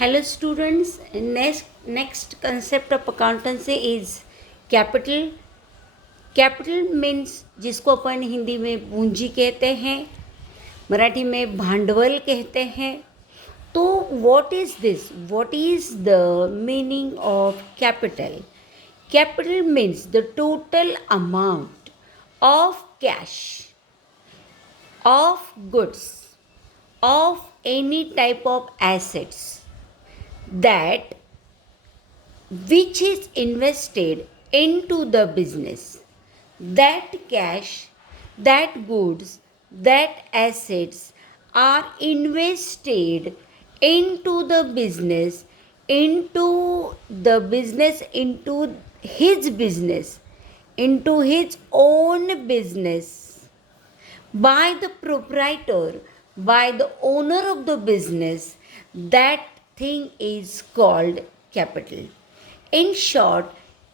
Hello students, next concept of accountancy is capital. Capital means जिसको अपन हिंदी में पूंजी कहते हैं, मराठी में भांडवल कहते हैं. तो what is this? What is the meaning of capital? Capital means the total amount of cash, of goods, of any type of assets that which is invested into the business. That cash, that goods, that assets are invested into the business, into into his business, into his own business, by the proprietor, by the owner of the business. That thing is called capital. In short,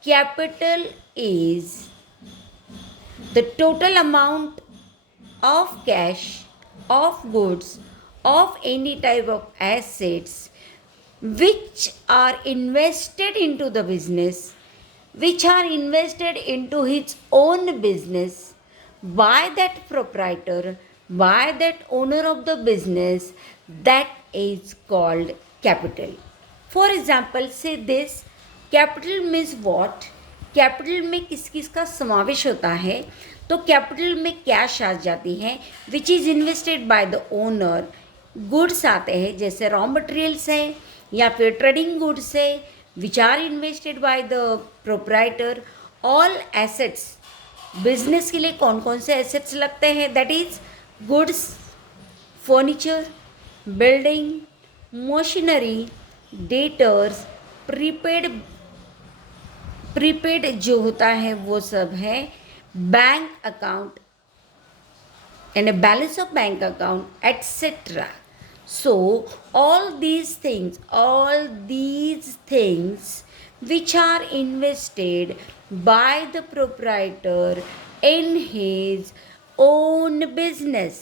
capital is the total amount of cash, of goods, of any type of assets which are invested into the business, which are invested into his own business by that proprietor, by that owner of the business. That is called capital. For example, say this: capital means what? Capital में किस किस का समावेश होता है? तो capital में cash आ जाती है which is invested by the owner. Goods आते हैं जैसे रॉ मटेरियल्स है या फिर ट्रेडिंग गुड्स है which are invested by the proprietor. All assets, business के लिए कौन कौन से एसेट्स लगते हैं? That is goods, furniture, building, machinery, debtors, prepaid जो होता है वो सब है, bank account and a balance of bank account, etc. So all these things which are invested by the proprietor in his own business,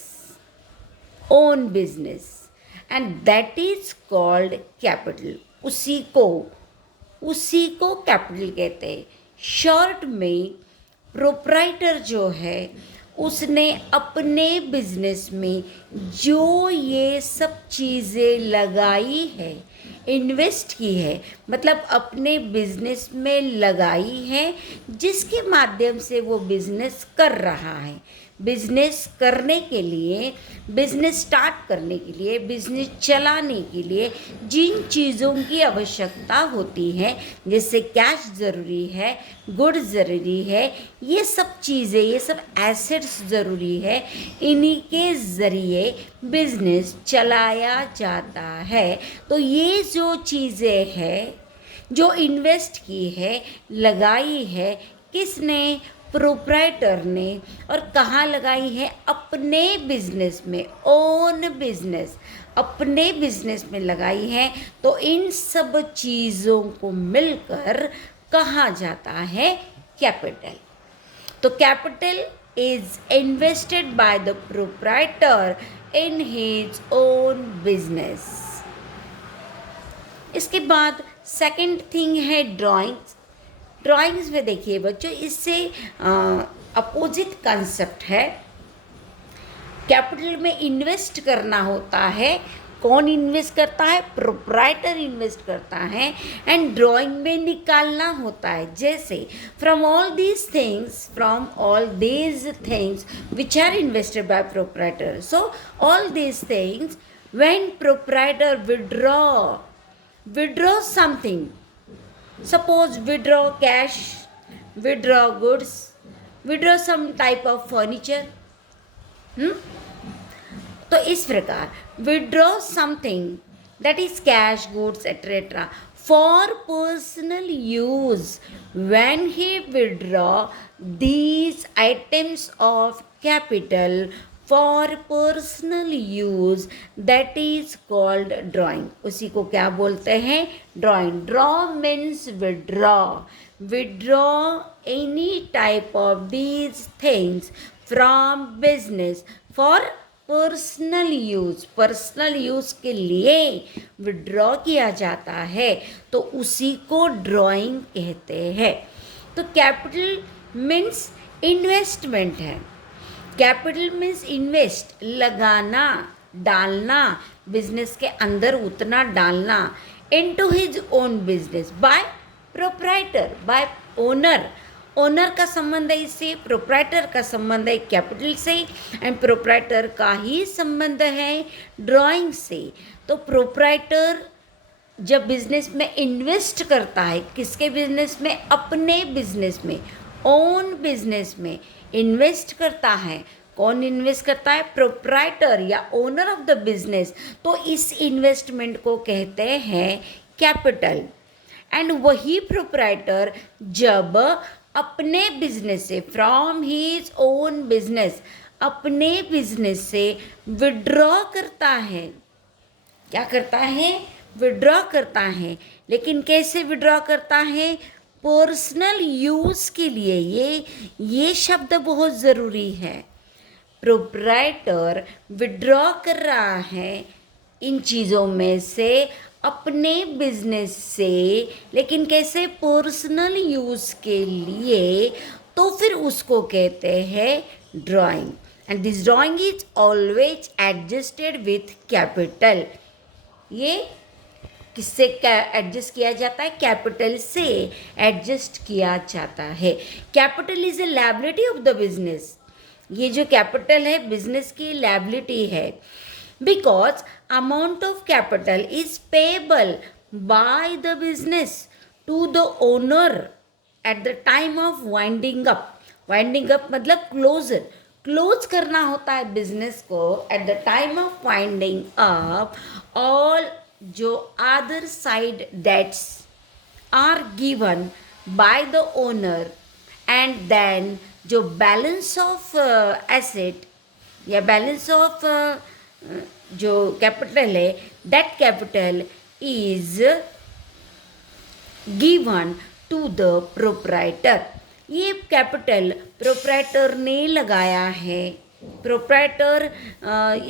and that is called capital. उसी को capital कहते हैं. शॉर्ट में प्रोप्राइटर जो है उसने अपने business में जो ये सब चीज़ें लगाई है, इन्वेस्ट की है, मतलब अपने बिजनेस में लगाई है, जिसके माध्यम से वो बिजनेस कर रहा है. बिजनेस करने के लिए, बिजनेस स्टार्ट करने के लिए, बिजनेस चलाने के लिए जिन चीज़ों की आवश्यकता होती है, जैसे कैश ज़रूरी है, गुड्स ज़रूरी है, ये सब चीज़ें, ये सब एसेट्स ज़रूरी है, इन्हीं के ज़रिए बिजनेस चलाया जाता है. तो ये जो चीज़ें हैं जो इन्वेस्ट की है, लगाई है, किसने? प्रोप्राइटर ने. और कहाँ लगाई है? अपने बिजनेस में, ओन बिजनेस, अपने बिजनेस में लगाई है. तो इन सब चीज़ों को मिलकर कहा जाता है कैपिटल. तो capital is invested by the proprietor in his own business. इसके बाद सेकंड थिंग है ड्राइंग्स. ड्राइंग्स में देखिए बच्चों, इससे अपोजिट कंसेप्ट है. कैपिटल में इन्वेस्ट करना होता है. कौन इन्वेस्ट करता है? प्रोप्राइटर इन्वेस्ट करता है. एंड ड्राइंग में निकालना होता है. जैसे from all these things which are invested by proprietor. So all these things when proprietor withdraw something, suppose withdraw cash, withdraw goods, withdraw some type of furniture, तो इस प्रकार withdraw something, that is cash, goods, etc. for personal use. When he withdraw these items of capital for personal use, that is called drawing. उसी को क्या बोलते हैं? Drawing. Draw means withdraw any type of these things from business for personal use के लिए withdraw किया जाता है तो उसी को ड्राइंग कहते हैं। तो कैपिटल मीन्स इन्वेस्टमेंट है। कैपिटल मीन्स इन्वेस्ट, लगाना, डालना, बिजनेस के अंदर उतना डालना, into his own business by proprietor, by owner. Owner का संबंध है इससे, प्रोप्राइटर का संबंध है कैपिटल से, एंड प्रोप्राइटर का ही संबंध है ड्राइंग से। तो प्रोप्राइटर जब बिजनेस में इन्वेस्ट करता है, किसके बिजनेस में? अपने बिजनेस में, ओन बिजनेस में इन्वेस्ट करता है। कौन इन्वेस्ट करता है? प्रोप्राइटर या ओनर ऑफ द बिजनेस। तो इस इन्वेस्टमेंट को कहते हैं कैपिटल। एंड वही प्रोप्राइटर जब अपने बिजनेस से, फ्रॉम हीज ओन बिजनेस, अपने बिजनेस से विड्रॉ करता है। क्या करता है? विड्रॉ करता है। लेकिन कैसे विड्रॉ करता है? पर्सनल यूज़ के लिए। ये शब्द बहुत ज़रूरी है। प्रोप्राइटर विड्रॉ कर रहा है इन चीज़ों में से अपने बिजनेस से, लेकिन कैसे? पर्सनल यूज़ के लिए। तो फिर उसको कहते हैं drawing. And this drawing is always adjusted with capital. ये किससे एडजस्ट किया जाता है? कैपिटल से एडजस्ट किया जाता है। Capital is a liability of the business. ये जो कैपिटल है बिजनेस की लायबिलिटी है। Because amount of capital is payable by the business to the owner at the time of winding up. Winding up मतलब close करना होता है business को। At the time of winding up, all जो other side debts are given by the owner, and then जो balance of asset या balance of जो capital है, that capital is given to the proprietor. ये capital proprietor ने लगाया है। Proprietor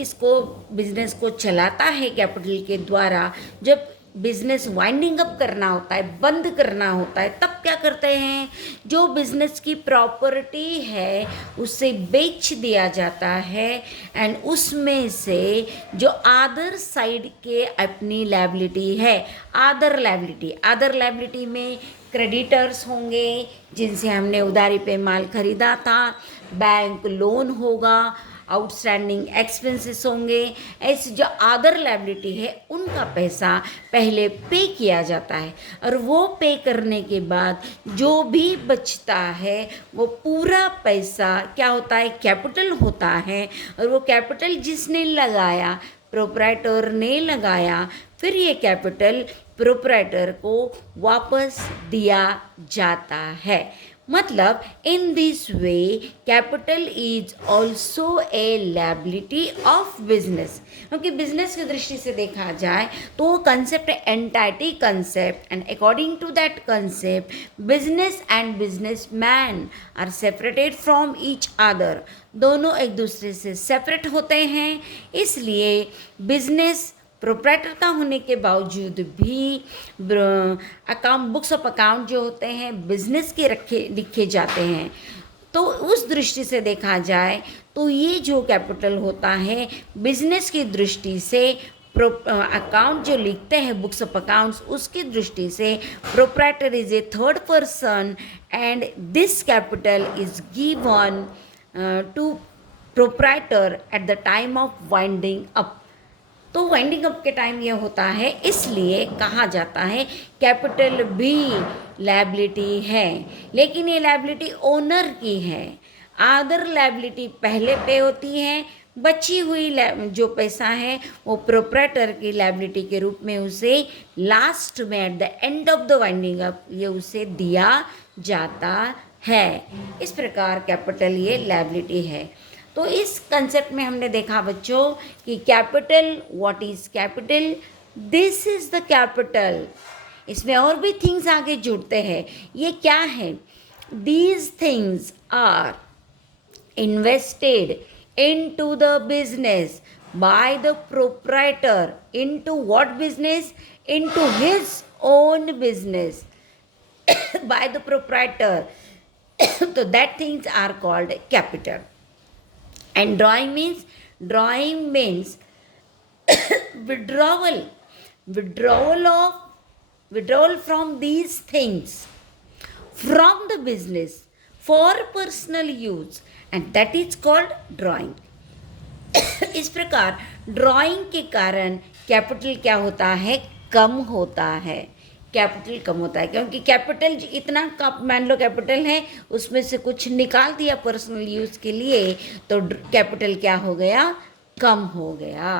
इसको बिजनेस को चलाता है कैपिटल के द्वारा। जब बिजनेस वाइंडिंग अप करना होता है, बंद करना होता है, तब क्या करते हैं? जो बिजनेस की प्रॉपर्टी है उसे बेच दिया जाता है, एंड उसमें से जो अदर साइड के अपनी लायबिलिटी है, अदर लायबिलिटी में क्रेडिटर्स होंगे जिनसे हमने उधारी पे माल खरीदा था, बैंक लोन होगा, आउटस्टैंडिंग एक्सपेंसेस होंगे। ऐसे जो अदर लायबिलिटी है उनका पैसा पहले पे किया जाता है, और वो पे करने के बाद जो भी बचता है वो पूरा पैसा क्या होता है? कैपिटल होता है। और वो कैपिटल जिसने लगाया, प्रोप्राइटर ने लगाया, फिर ये कैपिटल प्रोप्राइटर को वापस दिया जाता है। मतलब in this way capital is also a liability of business. क्योंकि बिजनेस की दृष्टि से देखा जाए तो वो कंसेप्ट है entity concept, and according to that concept business and businessman are separated from each other. दोनों एक दूसरे से सेपरेट होते हैं। इसलिए बिजनेस प्रोप्राइटर का होने के बावजूद भी अकाउंट, बुक्स ऑफ अकाउंट जो होते हैं बिजनेस के लिखे जाते हैं। तो उस दृष्टि से देखा जाए तो ये जो कैपिटल होता है बिजनेस की दृष्टि से, अकाउंट जो लिखते हैं बुक्स ऑफ अकाउंट्स, उसकी दृष्टि से proprietor is a third person, and this capital is given to proprietor at the time of winding up. तो वाइंडिंग अप के टाइम ये होता है, इसलिए कहा जाता है कैपिटल भी लायबिलिटी है, लेकिन ये लायबिलिटी ओनर की है। अदर लायबिलिटी पहले पे होती है, बची हुई जो पैसा है वो प्रोप्राइटर की लायबिलिटी के रूप में उसे लास्ट में at the end of the winding up ये उसे दिया जाता है। इस प्रकार कैपिटल ये लायबिलिटी है। तो इस कंसेप्ट में हमने देखा बच्चों कि capital, what is capital? This is the capital. इसमें और भी थिंग्स आगे जुड़ते हैं। ये क्या है? These things are invested into the business by the proprietor. Into what business? Into his own business by the proprietor. So that things are called capital. And drawing means withdrawal, withdrawal from these things from the business for personal use, and that is called drawing. इस प्रकार drawing के कारण capital क्या होता है? कम होता है। Capital कम होता है क्योंकि कैपिटल इतना का मान लो कैपिटल है, उसमें से कुछ निकाल दिया पर्सनल यूज़ के लिए, तो कैपिटल क्या हो गया? कम हो गया।